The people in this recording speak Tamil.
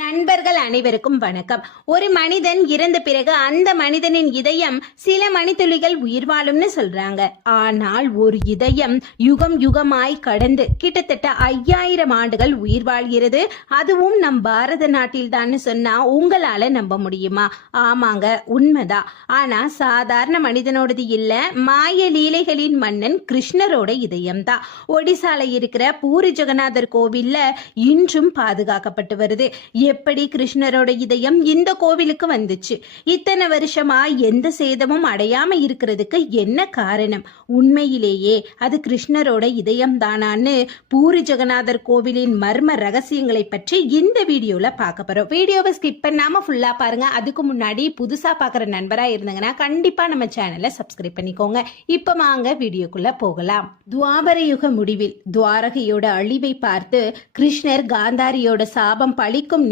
நண்பர்கள் அனைவருக்கும் வணக்கம். ஒரு மனிதன் இறந்த பிறகு அந்த மனிதனின் இதயம் சில மணித்துளிகள் உயிர் வாழும்னு சொல்றாங்க. ஆனால் ஒரு இதயம் யுகம் யுகமாய் கடந்து கிட்டத்தட்ட 5000 ஆண்டுகள் உயிர் வாழ்கிறது. அதுவும் நம் பாரத நாட்டில் தான் சொன்னா உங்களால நம்ப முடியுமா? ஆமாங்க, உண்மைதான். ஆனா சாதாரண மனிதனோடது இல்ல, மாய லீலைகளின் மன்னன் கிருஷ்ணரோட இதயம் தான். ஒடிசால இருக்கிற பூரி ஜெகநாதர் கோவில்ல இன்றும் பாதுகாக்கப்பட்டு வருது. எப்படி கிருஷ்ணரோட இதயம் இந்த கோவிலுக்கு வந்துச்சு? இத்தனை வருஷமா எந்த சேதமும் அடையாம இருக்கிறதுக்கு என்ன காரணம்? உண்மையிலேயே அது கிருஷ்ணரோட இதயம் தானான்னு பூரி ஜெகநாதர் கோவிலின் மர்ம ரகசியங்களை பற்றி இந்த வீடியோல பார்க்க போறோம். வீடியோவை ஸ்கிப் பண்ணாம ஃபுல்லா பாருங்க. அதுக்கு முன்னாடி புதுசா பாக்குற நண்பரா இருந்தாங்கன்னா கண்டிப்பா நம்ம சேனலை சப்ஸ்கிரைப் பண்ணிக்கோங்க. இப்ப வாங்க வீடியோக்குள்ள போகலாம். துவாபர யுக முடிவில் துவாரகையோட அழிவை பார்த்து கிருஷ்ணர் காந்தாரியோட சாபம் பழிக்கும்